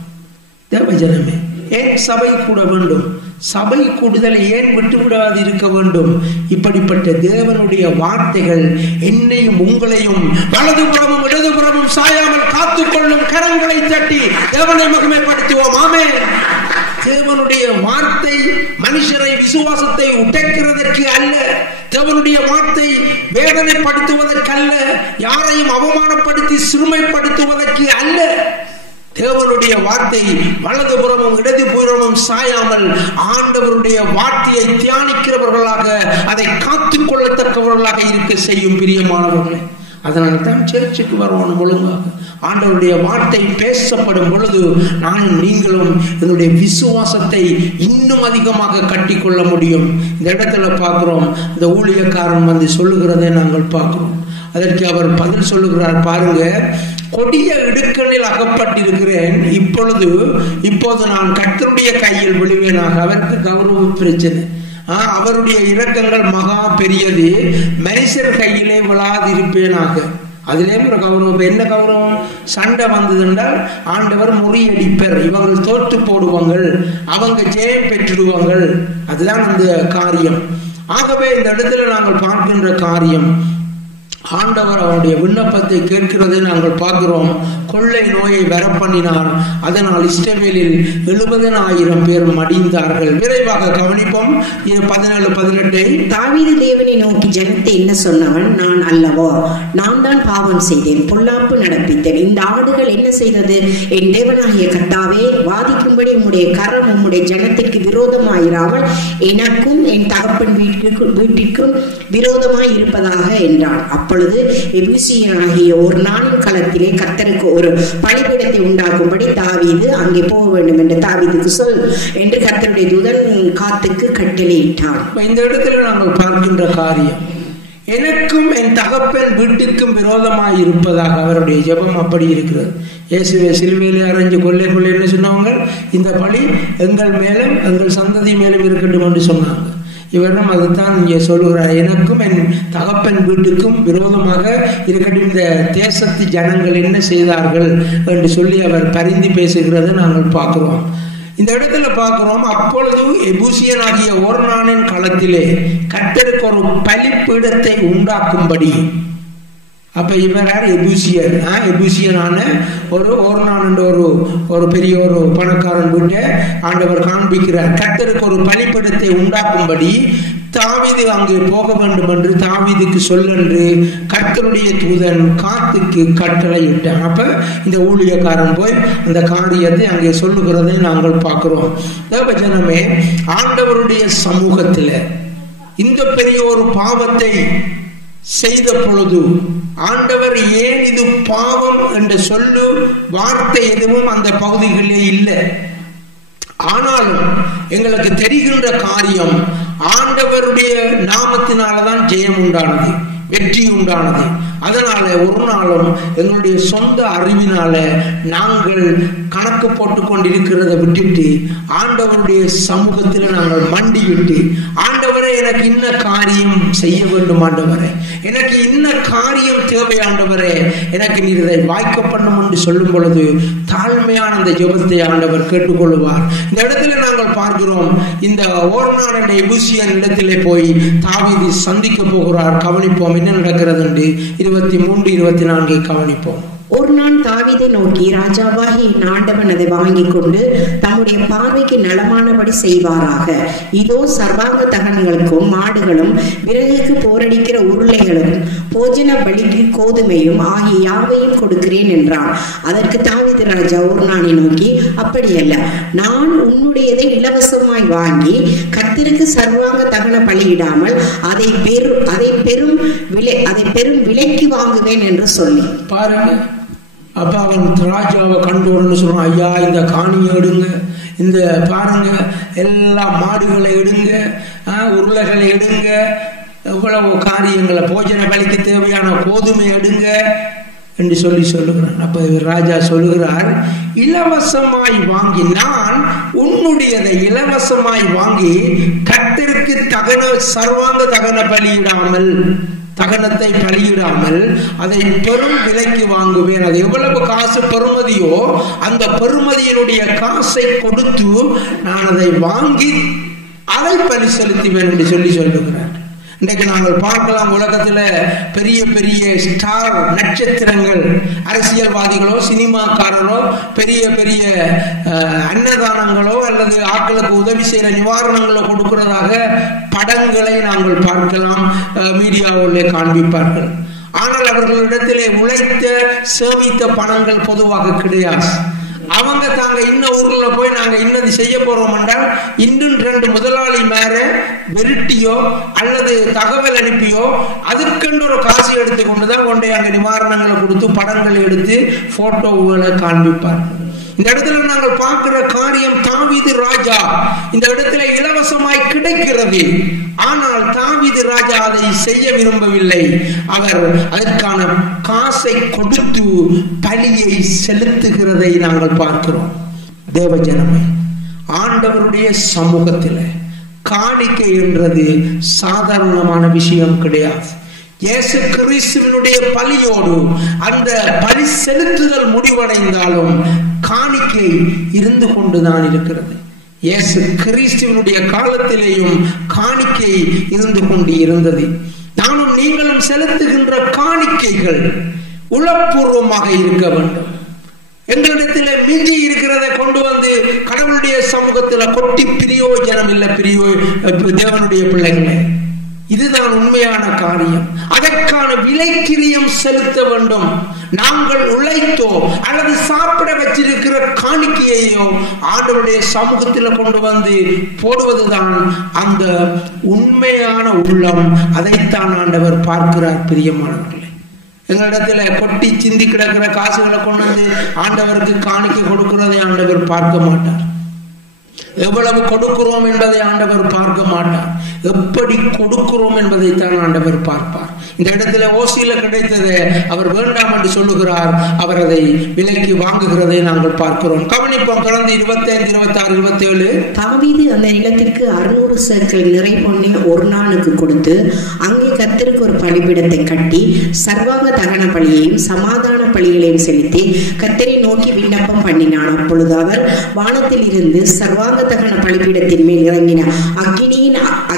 தேவஜனமே, ஏன் சபை கூட வேண்டும்? சபை கூடுதலை ஏன் விட்டுவிடாது இருக்க வேண்டும்? இப்படிப்பட்ட தேவனுடைய வார்த்தைகள் என்னையும் உங்களையும் வலதுபுறமும் இடதுபுறமும் சாயாமல் காத்துக்கொள்ளும். கரங்களை தட்டி தேவனை மகிமைப்படுத்துவோம். ஆமென். தேவனுடைய வார்த்தை மனுஷரை விசுவாசத்தை உடைக்கிறதற்கு அல்ல, தேவனுடைய வார்த்தை வேதனைப்படுத்துவதற்கு அல்ல, யாரையும் அவமானப்படுத்தி சிறுமைப்படுத்துவதற்கு அல்ல. தேவனுடைய வார்த்தை வலதுபுறமும் இடதுபுறமும் சாயாமல் ஆண்டவருடைய வார்த்தையை தியானிக்கிறவர்களாக அதை காத்துக் கொள்ளத்தக்கவர்களாக இருக்க செய்யும் பிரியமானவர்களே. அதனால தான் சர்ச்சுக்கு வரணும் ஒழுங்காக. ஆண்டவருடைய வார்த்தை பேசப்படும் பொழுது நானும் நீங்களும் என்னுடைய விசுவாசத்தை இன்னும் அதிகமாக கட்டிக்கொள்ள முடியும். இந்த இடத்துல பார்க்கிறோம், இந்த ஊழியக்காரன் வந்து சொல்லுகிறதை நாங்கள் பார்க்கிறோம். அதற்கு அவர் பதில் சொல்லுகிறார். பாருங்க, கொடிய இடுக்கணில் அகப்பட்டிருக்கிறேன், இப்போது நான் கர்த்தருடைய கையில் விழுவேனாக. அவருக்கு கௌரவ பிரச்சனை, அவருடைய இரக்கங்கள் மகா பெரியது, மனுஷர் கையிலே விழாதிருப்பேனாக. அதிலே ஒரு கௌரவம். என்ன கௌரவம்? சண்டை வந்தது என்றால் ஆண்டவர் முறியடிப்பர், இவங்கள் தோற்று போடுவாங்கள், அவங்க ஜெயம் பெற்றுடுவாங்கள். அதுதான் அந்த காரியம். ஆகவே இந்த இடத்துல நாங்கள் பார்க்கின்ற காரியம், ஆண்டவர் அவருடைய விண்ணப்பத்தை கேட்கிறதை நாங்கள் பார்க்கிறோம். கொள்ளை நோயை வரப்பண்ணினார், அதனால் இஸ்ரவேலில் 70,000 பேர் மடிந்தார்கள். விரைவாக கவனிப்போம் 17-18. தாவீது தேவனை நோக்கி ஜனத்தை என்ன சொன்னவன்? நான் அல்லவோ, நான் தான் பாவம் செய்தேன், பொல்லாப்பு நடப்பித்தேன். இந்த ஆடுகள் என்ன செய்தது? என் தேவனாகிய கர்த்தாவே, வாதிக்கும்படி உம்முடைய கரம் உம்முடைய ஜனத்திற்கு விரோதமாயிராமல் எனக்கும் என் தகப்பன் வீட்டிற்கும் விரோதமாய் இருப்பதாக என்றான். அப்பொழுது எபூசியனாகிய ஒர்னானின் களத்திலே கர்த்தருக்கு ஒரு பலிபீடத்தை உண்டாக்கும்படி தாவீது அங்கே போக வேண்டும் என்று தாவீதுக்கு சொல் என்று கர்த்தருடைய தூதன் காத்துக்கு கட்டளையிட்டான். இந்த இடத்துல நாங்கள் பார்க்கின்ற காரியம், எனக்கும் என் தகப்பன் வீட்டுக்கும் விரோதமாய் இருப்பதாக அவருடைய ஜெபம் அப்படி இருக்கிறது. இயேசுவை சிலுவையிலே அறைஞ்சு கொள்ளை என்ன சொன்னவங்க? இந்த பழி எங்கள் மேலும் எங்கள் சந்ததி மேலும் இருக்கட்டும் என்று சொன்னாங்க. இவரும் அதுதான் இங்கே சொல்லுகிறார், எனக்கும் என் தகப்பன் வீட்டுக்கும் விரோதமாக இருக்கட்டும், இந்த தேசத்து ஜனங்கள் என்ன செய்தார்கள் என்று சொல்லி அவர் பரிந்து பேசுகிறதை நாங்கள் பார்க்கிறோம். இந்த இடத்துல பார்க்கிறோம், அப்பொழுது எபூசியனாகிய ஒர்னானின் களத்திலே கர்த்தருக்கு ஒரு பலிபீடத்தை உண்டாக்கும்படி. அப்ப இவர் யார்? எபூசியர். எபூசியனான ஒரு ஒர்னான் என்ற ஒரு பெரிய ஒரு பணக்காரன் வீட்டை ஆண்டவர் காண்பிக்கிறார். கர்த்தருக்கு ஒரு பலிபீடத்தை உண்டாக்கும்படி தாவீது அங்கே போக வேண்டும் என்று தாவீதுக்கு சொல்லென்று கர்த்தருடைய தூதன் காத்துக்கு கட்டளையிட்டான். அப்ப இந்த ஊழியக்காரன் போய் அந்த காரியத்தை அங்கே சொல்லுகிறதை நாங்கள் பார்க்கிறோம். தேவஜனமே, ஆண்டவருடைய சமூகத்தில் இந்த பெரிய ஒரு பாவத்தை செய்த பொழுது ஆண்டவர் ஏன் இது பாவம் என்று சொல்லு வார்த்தை எதுவும் அந்த பகுதிகளிலே இல்லை. ஆனாலும் எங்களுக்கு தெரிகின்ற காரியம், ஆண்டவருடைய நாமத்தினாலதான் ஜெயம் உண்டானது, வெற்றி உண்டானது. அதனால ஒரு நாளும் எங்களுடைய சொந்த அறிவினால நாங்கள் கணக்கு போட்டு கொண்டிருக்கிறத விட்டுட்டு ஆண்டவருடைய சமூகத்தில் நாங்கள் மண்டிவிட்டு, ஆண்டவரே எனக்கு இன்ன காரியம் செய்ய வேண்டும், ஆண்டவரே எனக்கு இன்ன காரியம் தேவை, ஆண்டவரே எனக்கு நீர் இதை வாய்க்க பண்ணும் என்று சொல்லும் பொழுது தாழ்மையான அந்த ஜெபத்தை ஆண்டவர் கேட்டுக்கொள்வார். இந்த இடத்துல நாங்கள் பார்க்கிறோம், இந்த ஒர்னான் எபூசியன் இடத்திலே போய் தாவீது சந்திக்க போகிறார். கவனிப்போம் என்ன நடக்கிறது என்று 23-24 கவனிப்போம். ஒர்னான் தாவீதை நோக்கி, ராஜாவாகி என் ஆண்டவன் அதை வாங்கிக் கொண்டு தம்முடைய பார்வைக்கு நலமானபடி செய்வாராக. இதோ சர்வாங்க தகனங்களுக்கும் மாடுகளும் விறகுக்கு போரடிக்கிற உருளைகளும் போஜன பலிக்கு கோதுமையும் ஆகிய யாவையும் கொடுக்கிறேன் என்றான். அதற்கு தாவீது ராஜா ஒர்னானை நோக்கி, அப்படியல்ல, நான் உன்னுடையதை இலவசமாய் வாங்கி கர்த்தருக்கு சர்வாங்க தகன பலியிடாமல் அதை பெரும் விலைக்கு வாங்குவேன் என்று சொல்லி. பாருங்க, அப்ப அவன் ராஜாவை கண்டோன்னு சொல்றான், ஐயா இந்த காணியை எடுங்க, இந்த பாருங்க எல்லா மாடுகளை எடுங்க, உருளைகளை எடுங்க, எவ்வளவு காரியங்களை, போஜன பலிக்கு தேவையான கோதுமை எடுங்க என்று சொல்லுகிறான். அப்ப ராஜா சொல்லுகிறார், இலவசமாய் வாங்கி, நான் உன்னுடையதை இலவசமாய் வாங்கி கர்த்தருக்கு சர்வாங்க தகனத்தை பலியிடாமல் அதை பெரும் விலைக்கு வாங்குவேன். அது எவ்வளவு காசு பெறுமதியோ அந்த பெறுமதியினுடைய காசை கொடுத்து நான் அதை வாங்கி அதை பலி செலுத்துவேன் என்று சொல்லுகிறார். இன்றைக்கு நாங்கள் பார்க்கலாம் உலகத்தில் பெரிய பெரிய ஸ்டார் நட்சத்திரங்கள், அரசியல்வாதிகளோ சினிமாக்காரரோ பெரிய பெரிய அன்னதானங்களோ அல்லது ஆட்களுக்கு உதவி செய்கிற நிவாரணங்களோ கொடுக்கிறதாக படங்களை நாங்கள் பார்க்கலாம், மீடியாவிலே காண்பிப்பார்கள். ஆனால் அவர்களிடத்திலே உழைத்த சேமித்த பணங்கள் பொதுவாக கிடையாது. அவங்க தாங்க இன்ன ஊர்ல போய் நாங்க இன்னது செய்ய போறோம் என்றால் இன்னும் 2 முதலாளி மேல வெருட்டியோ அல்லது தகவல் அனுப்பியோ அதற்கென்று ஒரு காசு எடுத்துக்கொண்டுதான் கொண்டே அங்க நிவாரணங்களை கொடுத்து படங்களை எடுத்து போட்டோகளை காண்பிப்பார்கள். இந்த இடத்துல நாங்கள் பார்க்கிற காரியம், தாவீது ராஜா இந்த இடத்துல இலவசமாய் கிடைக்கிறது. ஆனால் தாவீது ராஜா அதை செய்ய விரும்பவில்லை. அவர் அதற்கான காசை கொடுத்து பலியை செலுத்துகிறதை நாங்கள் பார்க்கிறோம். தேவஜனமே, ஆண்டவருடைய சமூகத்தில் காணிக்கை என்றது சாதாரணமான விஷயம் கிடையாது. இயேசு கிறிஸ்துவினுடைய பலியோடு அந்த பலி செலுத்துதல் முடிவடைந்தாலும் காணிக்கை இருந்து கொண்டுதான் இருக்கிறது. இயேசு கிறிஸ்துவினுடைய காலத்திலேயும் காணிக்கை இருந்து கொண்டு இருந்தது. நானும் நீங்களும் செலுத்துகின்ற காணிக்கைகள் உளப்பூர்வமாக இருக்க வேண்டும். எங்களிடத்தில் மிஞ்சி இருக்கிறதை கொண்டு வந்து கடவுளுடைய சமூகத்தில் கொட்டி பிரயோஜனம் இல்லை. தேவனுடைய பிள்ளைகளே, இதுதான் உண்மையான காரியம். அதற்கான விலைக்கிரியம் செலுத்த வேண்டும். நாங்கள் உழைத்தோ அல்லது சாப்பிட வச்சிருக்கிற காணிக்கையோ ஆண்டவருடைய சமூகத்தில் கொண்டு வந்து போடுவதுதான் அந்த உண்மையான உள்ளம். அதைத்தான் ஆண்டவர் பார்க்கிறார். பிரியமானவர்களே, எங்களிடத்துல கொட்டி சிந்தி கிடக்கிற காசுகளை கொண்டு வந்து ஆண்டவருக்கு காணிக்கை கொடுக்கிறதை ஆண்டவர் பார்க்க மாட்டார். எவ்வளவு கொடுக்கிறோம் என்பதை ஆண்டவர் பார்க்க மாட்டார். எப்படி கொடுக்கிறோம் என்பதை தான் ஆண்டவர் பார்ப்பார். இந்த இடத்துல ஓசியில கிடைத்ததை அவர் வேண்டாம் என்று சொல்லுகிறார். அவர் அதை விலைக்கு வாங்குகிறதை நாங்கள் பார்க்கிறோம். கவனிப்போம். தொடர்ந்து 25, 26, 27. தாவீது அந்த நிலத்திற்கு 600 சேக்கல் நிறை பொன்னை ஒரு நாளுக்கு கொடுத்து அங்கே கர்த்தருக்கு ஒரு பலிபீடத்தை கட்டி சர்வாங்க தகன பலியையும் சமாதான பலிகளையும் செலுத்தி கர்த்தரை நோக்கி விண்ணப்பம் பண்ணினான். அப்பொழுது அவர் வானத்தில் இருந்து சர்வாங்க தகன பலிபீடத்தின் மேல் இறங்கின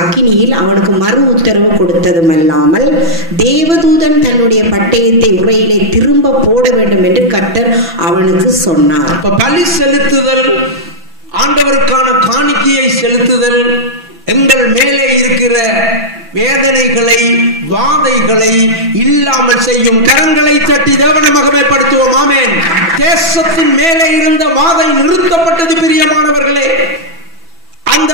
அக்கினியில் அவனுக்கு மறு உத்தரவு கொடுத்ததும் அல்லாமல் தேவதூதன் தன்னுடைய பட்டயத்தை உரையிலே திரும்ப போட வேண்டும் என்று கர்த்தர் அவனுக்கு சொன்னார். பலி செலுத்துதல், ஆண்டவருக்கான காணிக்கையை செலுத்துதல் எங்கள் மேலே இருக்கிற வேதனைகளை வாதைகளை இல்லாமல் செய்யும். கரங்களை தட்டி தேவனை மகிமைப்படுத்துவோம். ஆமென். தேசத்தின் மேலே இருந்த வாதை நிறுத்தப்பட்டது. பிரியமானவர்களே, அந்த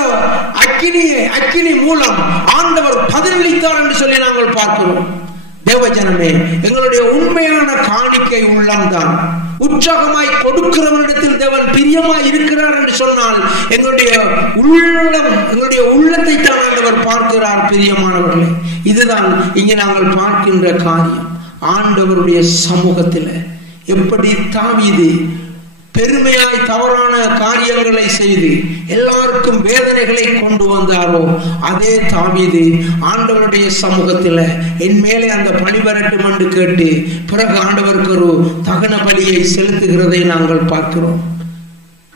அக்கினி மூலம் ஆண்டவர் பதிலளித்தார் என்று சொல்லி நாங்கள் பார்க்கிறோம். தேவஜனமே, எங்களுடைய உண்மையான காணிக்கை உள்ளம்தான். உற்சாகமாய் கொடுக்கிறவனிடத்தில் தேவன் பிரியமாய் இருக்கிறார் என்று சொன்னால் எங்களுடைய உள்ளத்தை தான் ஆண்டவர் பார்க்கிறார். பிரியமானவர்களே, இதுதான் இங்கே நாங்கள் பார்க்கின்ற காரியம். ஆண்டவருடைய சமூகத்தில் எப்படி தாவீது பெருமையாய் தவறான காரியங்களை செய்து எல்லாருக்கும் வேதனைகளை கொண்டு வந்தாரோ, அதே தாவீது ஆண்டவருடைய சமூகத்தில் என் மேலே அந்த பலி வரட்டும் என்று கேட்டு பிறகு ஆண்டவருக்கு ஒரு தகன பலியை செலுத்துகிறதை நாங்கள் பார்க்கிறோம்.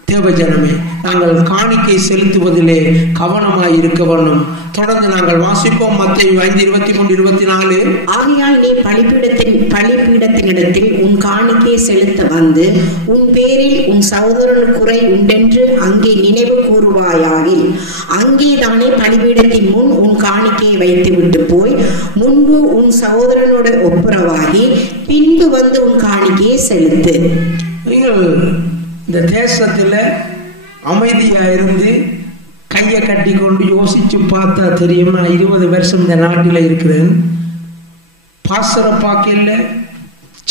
தேவஜனமே, நாங்கள் காணிக்கை செலுத்துவதிலே கவனமாய் இருக்க வேண்டும். தொடர்ந்து நாங்கள் வாசிப்போம். மத்தேயு 5, 23, 24. ஆகையால் நீ பலிபீடத்தினிடத்தில் உன் காணிக்கையை செலுத்த வந்து உன் பேரில் உன் சகோதரன் குறை உண்டென்று அங்கே நினைவு கூறுவாயாகில் அங்கேதானே பலிபீடத்தின் முன் உன் காணிக்கையை வைத்து விட்டு போய் முன்பு உன் சகோதரனோட ஒப்புரவாகி பின்பு வந்து உன் காணிக்கையை செலுத்து. நீங்கள் இந்த தேசத்துல அமைதியா இருந்து கையை கட்டி கொண்டு யோசிச்சு பார்த்தா தெரியும். நான் 20 வருஷம் இந்த நாட்டில் இருக்கிறேன். பாஸ்டரை பார்க்கல,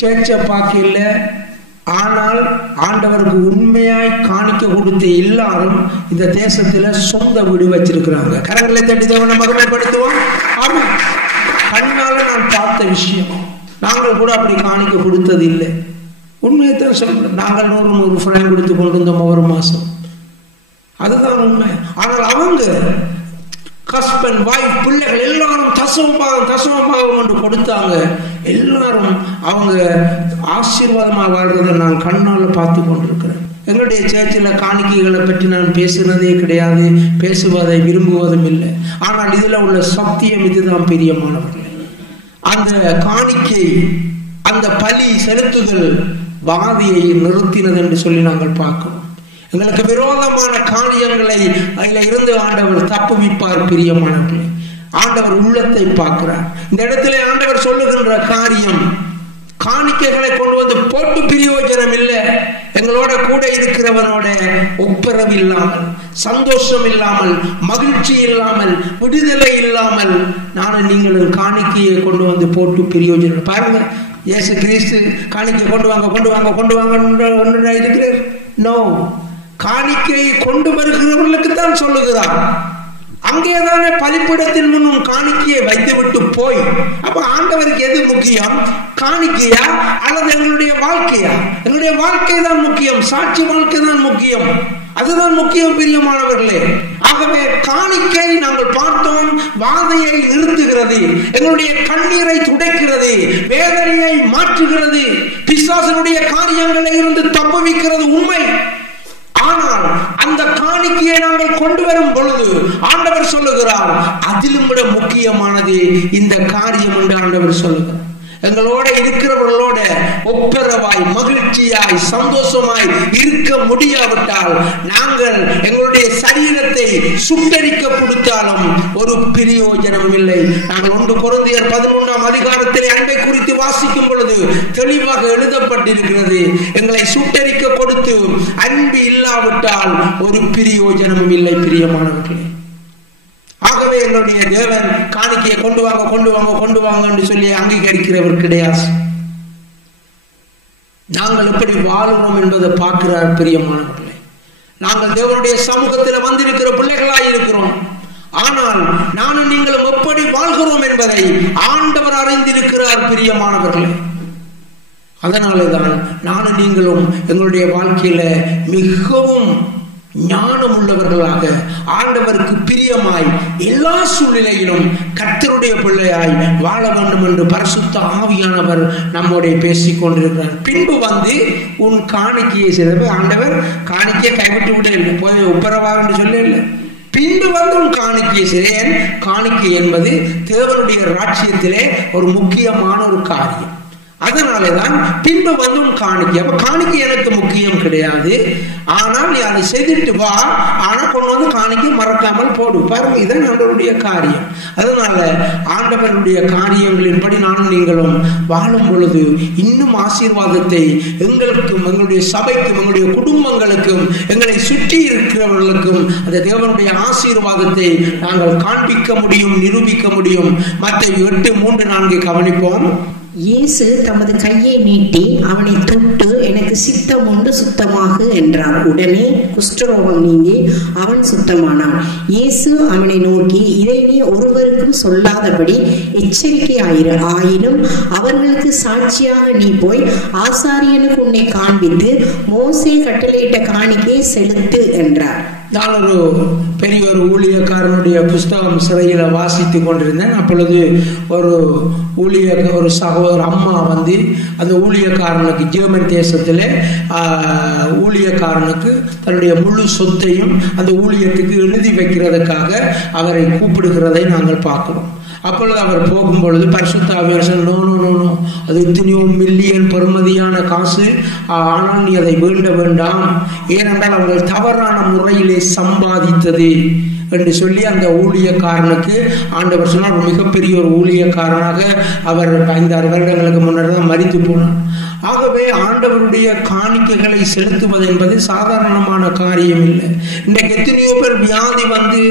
சேர்ச்சை பார்க்கல. ஆனால் ஆண்டவருக்கு உண்மையாய் காணிக்க கொடுத்த எல்லாரும் இந்த தேசத்துல சொந்த வீடு வச்சிருக்கிறாங்க. கரங்களை தட்டி தேவனை மகிமைப்படுத்துவோம். ஆமா, கண்ணால நான் பார்த்த விஷயம். நாங்கள் கூட அப்படி காணிக்க கொடுத்தது இல்லை. உண்மையைத்தான் சொல்றேன். நாங்கள் 100 ஃப்ரைன் கொடுத்து கொண்டிருந்தோம் ஒவ்வொரு மாசம். அதுதான் உண்மை. ஆனால் அவங்க ஹஸ்பண்ட் வைஃப் பிள்ளைகள் எல்லாரும் தசமபாகம் என்று கொடுத்தாங்க. எல்லாரும் அவங்க ஆசீர்வாதமாக வாழ்றதை நான் கண்ணால பார்த்து கொண்டிருக்கிறேன். எங்களுடைய சேர்ச்சில் காணிக்கைகளை பற்றி நான் பேசுனதே கிடையாது, பேசுவதை விரும்புவதும் இல்லை. ஆனால் இதில் உள்ள சத்தியம் இதுதான் பிரியமானவர்களே. அந்த காணிக்கை, அந்த பலி செலுத்துதல் வாதியை நிறுத்தினது என்று சொல்லி நாங்கள் பார்க்கிறோம். எங்களுக்கு விரோதமான காரியங்களை அதில் இருந்து ஆண்டவர் தப்புவிப்பார். பிரியமானவர்களே, ஆண்டவர் உள்ளத்தை பார்க்கிறார். இந்த இடத்துல ஆண்டவர் சொல்லுகின்ற காரியம், காணிக்கைகளை கொண்டு வந்து போட்டு பிரயோஜனம் இல்லை. எங்களோட கூட இருக்கிறவனோட ஒப்புரவு இல்லாமல், சந்தோஷம் இல்லாமல், மகிழ்ச்சி இல்லாமல், விடுதலை இல்லாமல் நானும் நீங்களும் காணிக்கையை கொண்டு வந்து போட்டு பிரயோஜனம். பாருங்க, இயேசு கிறிஸ்து காணிக்கை கொண்டு வாங்க கொண்டு வாங்க கொண்டு வாங்க இருக்கிறார். நோ, காணிக்கையை கொண்டு வருகிறவர்களுக்கு தான் சொல்லுகிறார். அங்கேதானே பலிப்பிடத்தின் முன்னும் காணிக்கையை வைத்துவிட்டு போய், அப்ப ஆண்டவருக்கு எது முக்கியம்? காணிக்கையா அல்லது எங்களுடைய வாழ்க்கையா? எங்களுடைய வாழ்க்கை தான் முக்கியம், சாட்சி வாழ்க்கை தான் முக்கியம், அதுதான் முக்கியம் பிரியமானவர்களே. ஆகவே காணிக்கை நாங்கள் பார்த்தோம், வாதையை நிறுத்துகிறது, எங்களுடைய கண்ணீரை துடைக்கிறது, வேதனையை மாற்றுகிறது, பிசாசனுடைய காரியங்களை இருந்து தப்புவிக்கிறது உண்மை. ஆனால் அந்த காணிக்கையை நாங்கள் கொண்டு வரும் பொழுது ஆண்டவர் சொல்லுகிறார், அதிலும் விட முக்கியமானது இந்த காரியம் என்று ஆண்டவர் சொல்லுகிறார். எங்களோட இருக்கிறவர்களோட ஒப்புரவாய், மகிழ்ச்சியாய், சந்தோஷமாய் இருக்க முடியாவிட்டால் நாங்கள் எங்களுடைய சரீரத்தை சுட்டரிக்க கொடுத்தாலும் ஒரு பிரயோஜனமும் இல்லை. நாங்கள் 1 கொரிந்தியர் 11ஆம் அதிகாரத்திலே அன்பை குறித்து வாசிக்கும் பொழுது தெளிவாக எழுதப்பட்டிருக்கிறது, எங்களை சுட்டரிக்க கொடுத்து அன்பு இல்லாவிட்டால் ஒரு பிரயோஜனமும் இல்லை பிரியமானவர்களே. ஆகவே எங்களுடைய தேவன் காணிக்கையை கொண்டு வாங்க கொண்டு வாங்க கொண்டு வாங்க என்று சொல்லி அங்கீகரிக்கிறவர் கிடையாது. நாங்கள் எப்படி வாழுகிறோம் என்பதை பார்க்கிறார் பிரியமானவர்களே. நாங்கள் தேவனுடைய சமூகத்தில் வந்திருக்கிற பிள்ளைகளாய் இருக்கிறோம். ஆனால் நானும் நீங்களும் எப்படி வாழ்கிறோம் என்பதை ஆண்டவர் அறிந்திருக்கிறார் பிரியமானவர்களே. அதனாலேதான் நானும் நீங்களும் எங்களுடைய வாழ்க்கையில மிகவும் ஞானம் உள்ளவர்களாக, ஆண்டவருக்கு பிரியமாய், எல்லா சூழ்நிலையிலும் கர்த்தருடைய பிள்ளையாய் வாழ வேண்டும் என்று பரிசுத்த ஆவியானவர் நம்மோட பேசிக் கொண்டிருக்கிறார். பின்பு வந்து உன் காணிக்கையை செய்த ஆண்டவர் காணிக்கையை கைவிட்டு விட இல்லை, போய் ஒப்புரவாக என்று சொல்ல இல்லை. பின்பு வந்து உன் காணிக்கையை செய்ய. காணிக்கை என்பது தேவனுடைய ராஜ்யத்திலே ஒரு முக்கியமான ஒரு காரியம். அதனாலேதான் பின்பு வந்து காணிக்கை. அப்ப காணிக்கை எனக்கு முக்கியம் கிடையாது, ஆனால் நீ அதை செய்துட்டு வா, ஆனா கொண்டு வந்து காணிக்கை மறக்காமல் போடு. பாருங்க, இதான் ஆண்டவருடைய காரியம். அதனால ஆண்டவருடைய காரியங்களின்படி நானும் நீங்களும் வாழும் பொழுது இன்னும் ஆசீர்வாதத்தை எங்களுக்கும், எங்களுடைய சபைக்கும், எங்களுடைய குடும்பங்களுக்கும், எங்களை சுற்றி இருக்கிறவர்களுக்கும் அந்த தேவனுடைய ஆசீர்வாதத்தை நாங்கள் காண்பிக்க முடியும், நிரூபிக்க முடியும். மத்தேயு 8:3-4 கவனிப்போம். இயேசு தமது கையை நீட்டி அவனை தொட்டு, எனக்கு சித்தம் உண்டு, சுத்தமாகு என்றார். உடனே குஷ்டரோகம் நீங்கி அவன் சுத்தமானான். இயேசு அவனை நோக்கி, இதை நீ ஒருவருக்கும் சொல்லாதபடி எச்சரிக்கையாயிரு. ஆயினும் அவர்களுக்கு சாட்சியாக நீ போய் ஆசாரியனுக்கு உன்னை காண்பித்து மோசே கட்டளையிட்ட காணிக்கையை செலுத்து என்றார். நான் ஒரு பெரிய ஒரு ஊழியக்காரனுடைய புஸ்தகம் சிறையில் வாசித்து கொண்டிருந்தேன். அப்பொழுது ஒரு சகோதர அம்மா வந்து அந்த ஊழியக்காரனுக்கு, ஜெர்மன் தேசத்தில் ஊழியக்காரனுக்கு தன்னுடைய முழு சொத்தையும் அந்த ஊழியத்துக்கு எழுதி வைக்கிறதுக்காக அவரை கூப்பிடுகிறதை நாங்கள் பார்க்கிறோம். அப்பொழுது அவர் போகும்பொழுது பரிசுத்த ஆவியானவர், நோ நோ நோ நோ, அது எத்தனையோ மில்லியன் பெறுமதியான காசு, ஆனால் நீ அதை வேண்ட வேண்டாம், ஏனென்றால் அவர்கள் தவறான முறையிலே சம்பாதித்தது என்று சொல்லி அந்த ஊழியக்காரனுக்கு ஆண்டவர் சொன்னார். ஒரு மிகப்பெரிய ஒரு ஊழியக்காரனாக அவர் 5-6 வருடங்களுக்கு முன்னர் தான் மரித்து போனார். ஆகவே ஆண்டவருடைய காணிக்கைகளை செலுத்துவது என்பது சாதாரணமான காரியம் இல்லை. இன்றைக்கு எத்தனையோ பேர் வியாதி வந்து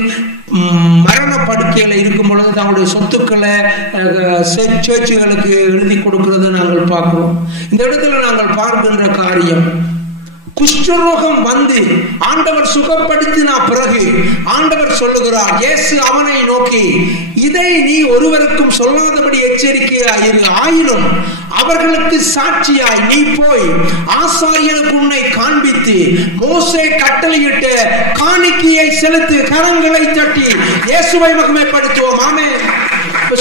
மரண படுக்கையில இருக்கும் பொழுது தங்களுடைய சொத்துக்களை சேர்ச்சுகளுக்கு எழுதி கொடுக்கிறத நாங்கள் பார்க்கிறோம். இந்த இடத்துல நாங்கள் பார்க்கின்ற காரியம், குஷ்டரோகம் வந்து ஆண்டவர் சுகப்படுத்தின பிறகு ஆண்டவர் சொல்லுகிறார், இயேசு அவனை நோக்கி, இதை நீ ஒருவருக்கும் சொல்லாதபடி எச்சரிக்கையாயிரு. ஆயினும் அவர்களுக்கு சாட்சியாய் நீ போய் ஆசாரியனுக்கு உன்னை காண்பித்து மோசே கட்டளையிட்ட காணிக்கையை செலுத்து. கரங்களை தட்டி இயேசுவை மகிமைப்படுத்துவோம். ஆமென்.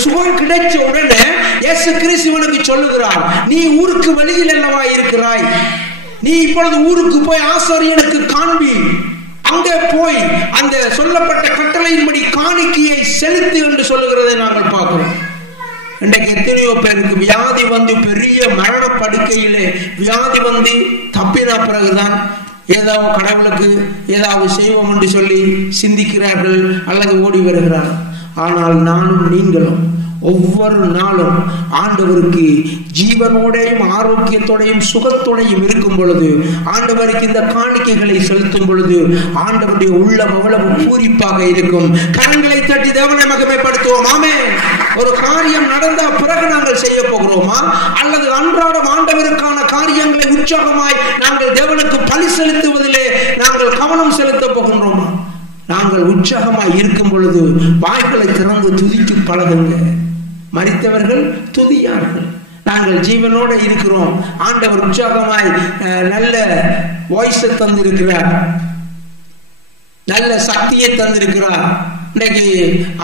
சுகம் கிடைச்ச உடனே இயேசு கிறிஸ்துவனுக்கு சொல்லுகிறார், நீ ஊருக்கு வெளியில் அல்லவா இருக்கிறாய், நீ இப்பொழுது ஊருக்கு போய் ஆசாரியனுக்கு காண்பி, அங்கே போய் அந்த சொல்லப்பட்ட கட்டளையின்படி காணிக்கையை செலுத்து என்று சொல்லுகிறதை நாங்கள் பார்க்கிறோம். இன்றைக்கு எத்தனையோ பேருக்கு வியாதி வந்து பெரிய மரண படுக்கையிலே வியாதி வந்து தப்பின பிறகுதான் ஏதாவது கடவுளுக்கு ஏதாவது செய்வோம் என்று சொல்லி சிந்திக்கிறார்கள் அல்லது ஓடி வருகிறார்கள். ஆனால் நானும் நீங்களும் ஒவ்வொரு நாளும் ஆண்டவருக்கு ஜீவனோடையும் ஆரோக்கியத்தோடையும் சுகத்தோடையும் இருக்கும் பொழுது, ஆண்டவருக்கு இந்த காணிக்கைகளை செலுத்தும் பொழுது ஆண்டவருடைய உள்ளம் அவ்வளவு பூரிப்பாக இருக்கும். கரங்களை தட்டி தேவனை மகிமைப்படுத்துவோம். ஆமென். ஒரு காரியம் நடந்த பிறகு நாங்கள் செய்ய போகிறோமா, அல்லது அன்றாடம் ஆண்டவருக்கான காரியங்களை உற்சாகமாய் நாங்கள் தேவனுக்கு பலி செலுத்துவதிலே நாங்கள் கவனம் செலுத்த போகின்றோமா? நாங்கள் உற்சாகமாய் இருக்கும் பொழுது வாய்களை திறந்து துதித்து பழகுங்க. மரித்தவர்கள் துதியார்கள். நாங்கள் ஜீவனோட இருக்கிறோம். ஆண்டவர் உற்சாகமாய் நல்ல வாய்ஸை தந்திருக்கிறார், நல்ல சக்தியை தந்திருக்கிறார். இன்னைக்கு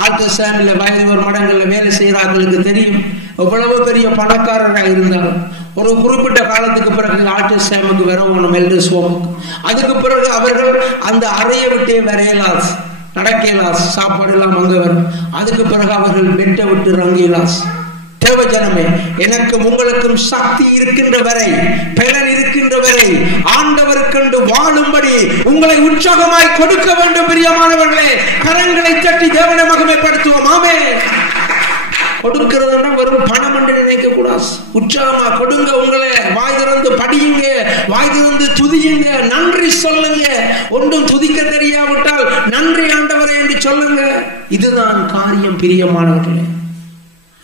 ஆல்ட்ராசாண்ட்ல வயது மடங்கள்ல வேலை செய்யறாங்களுக்கு தெரியும், எவ்வளவு பெரிய பணக்காரராக இருந்தாலும் ஒரு குறிப்பிட்ட காலத்துக்கு பிறகு ஆல்ட்ராசாமுக்கு வரணும், எல்டர்ஸ் ஹோமுக்கு. அதுக்கு பிறகு அவர்கள் அந்த அறையை விட்டே வரையலாஸ், நடக்கலாஸ், சாப்பாடு எல்லாம் அங்க வரும். அதுக்கு பிறகு அவர்கள் பெட்டை விட்டு ரங்கலாஸ். தேவஜனமே, எனக்கும் உங்களுக்கும் சக்தி இருக்கின்ற வரை, பலன் இருக்கின்ற வரை ஆண்டவருக்கென்று வாழும்படி உங்களை உற்சாகமாய் கொடுக்க வேண்டும். பிரியமானவர்களே, கரங்களை தட்டி தேவனை மகிமைப்படுத்துவோம். ஆமென். கொடுக்கிறதுனா வெறும் பணம் என்று நினைக்க கூடாது. உற்சாகமா கொடுங்க. உங்களை வாய் திறந்து படியுங்க, வாய் திறந்து துதியுங்க, நன்றி சொல்லுங்க. ஒன்றும் துதிக்க தெரியாவிட்டால் நன்றி ஆண்டவரே என்று சொல்லுங்க. இதுதான் காரியம். பிரியமானவர்களே,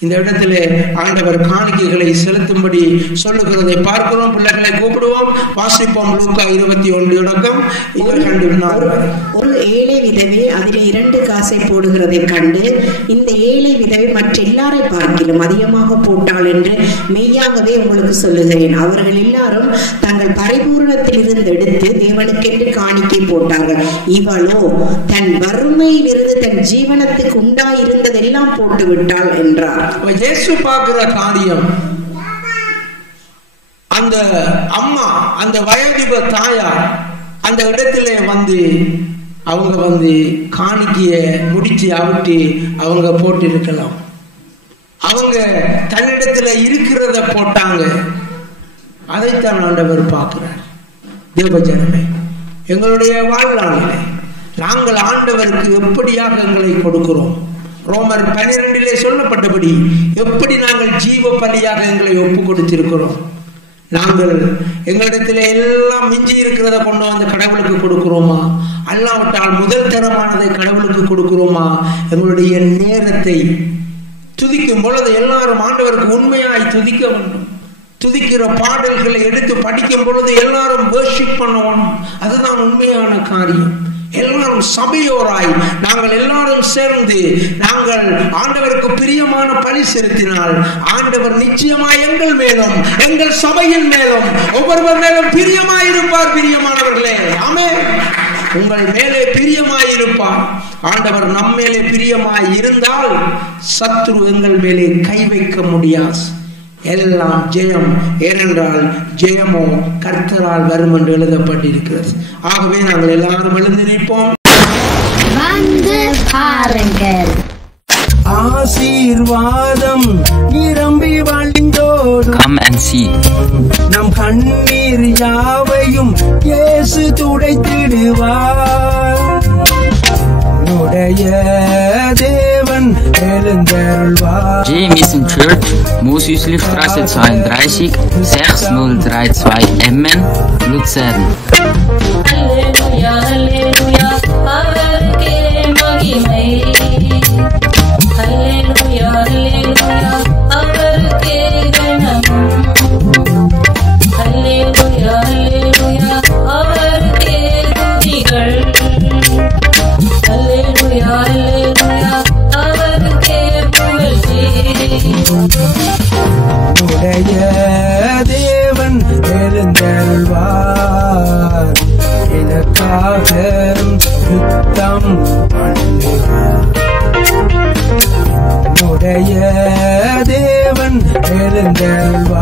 இந்த இடத்திலே ஆண்டவர் காணிக்கைகளை செலுத்தும்படி சொல்லுகிறதை பார்க்கிறோம். பிள்ளைகளை கூப்பிடுவோம், வாசிப்போம். லூக்கா 21 தொடக்கம் 24. ஒரு ஏழை விதவை அதிலே 2 காசை போடுகிறதை கண்டு, இந்த ஏழை விதவை மற்ற எல்லாரை பார்க்கிலும் அதிகமாக போட்டாள் என்று மெய்யாகவே உங்களுக்கு சொல்லுகிறேன். அவர்கள் எல்லாரும் தங்கள் பரிபூரணத்தில் இருந்து எடுத்து தேவனுக்கென்று காணிக்கை போட்டார்கள். இவளோ தன் வறுமையில் இருந்து தன் ஜீவனத்துக்கு உண்டாயிருந்ததெல்லாம் போட்டு விட்டாள் என்றார். இயேசு பார்க்கிற காரியம், அந்த அம்மா, அந்த வயோதிப தாயார் அந்த இடத்திலே வந்து அவங்க வந்து காணிக்கைய முடிச்சு அவிட்டு அவங்க போட்டு இருக்கலாம். அவங்க தன்னிடத்துல இருக்கிறத போட்டாங்க. அதைத்தான் ஆண்டவர் பார்க்கிறார். தேவஜனமே, எங்களுடைய வாழ்நாளிலே நாங்கள் ஆண்டவருக்கு எப்படியாக எங்களை கொடுக்கிறோம்? ரோமர் 12 சொல்லப்பட்டபடி எப்படி நாங்கள் ஜீவ பலியாக எங்களை ஒப்பு கொடுத்திருக்கிறோம்? நாங்கள் எங்களிடத்தில் எல்லாம் மிஞ்சி இருக்கிறத கொண்டு வந்து கடவுளுக்கு கொடுக்கிறோமா? அல்லாவிட்டால் முதல் தரமானதை கடவுளுக்கு கொடுக்கிறோமா? எங்களுடைய நேரத்தை துதிக்கும் பொழுது எல்லாரும் ஆண்டவருக்கு உண்மையாய் துதிக்க வேண்டும். துதிக்கிற பாடல்களை எடுத்து படிக்கும் பொழுது எல்லாரும் வர்ஷிப் பண்ணணும். அதுதான் உண்மையான காரியம். எல்லாரும் சபையோராய் நாங்கள் எல்லாரும் சேர்ந்து நாங்கள் ஆண்டவருக்கு பிரியமான பலி செலுத்தினால் ஆண்டவர் நிச்சயமாய் எங்கள் மேலும் எங்கள் சபையின் மேலும் ஒவ்வொருவர் மேலும் பிரியமாயிருப்பார். பிரியமானவர்களே, ஆமென். உங்கள் மேலே பிரியமாயிருப்பார் ஆண்டவர். நம் மேலே பிரியமாய் இருந்தால் சத்துரு எங்கள் மேலே கை வைக்க முடியாது. எல்லாம் ஜெயம். ஏனென்றால் ஜெயமோ கர்த்தரால் வரும் என்று எழுதப்பட்டிருக்கிறது. ஆகவே நாங்கள் எல்லாரும் எழுந்திருப்போம். வந்து பாருங்கள். ஆசீர்வாதம் நிரம்பி வழிந்தோடும். Come and see. நம் கண்ணீர் யாவையும் இயேசு துடைத்திடுவார். தேவன் எழுந்தருள்வார். J Mission Church, Mosüslistraße 32, 6032 Emmen, Luzern. Halleluja, Halleluja, அவருக்கே மகிமை. Halleluja, Halleluja, அவருக்கே கனம். Halleluja, Halleluja, அவருக்கே துதிகள். Halleluja, Halleluja, அவருக்கே புகழ்ச்சி. தேவன் எழுந்தருள்வார். எனக்காக யுத்தம் பண்ணுவார். தேவன் எழுந்தருள்வார்.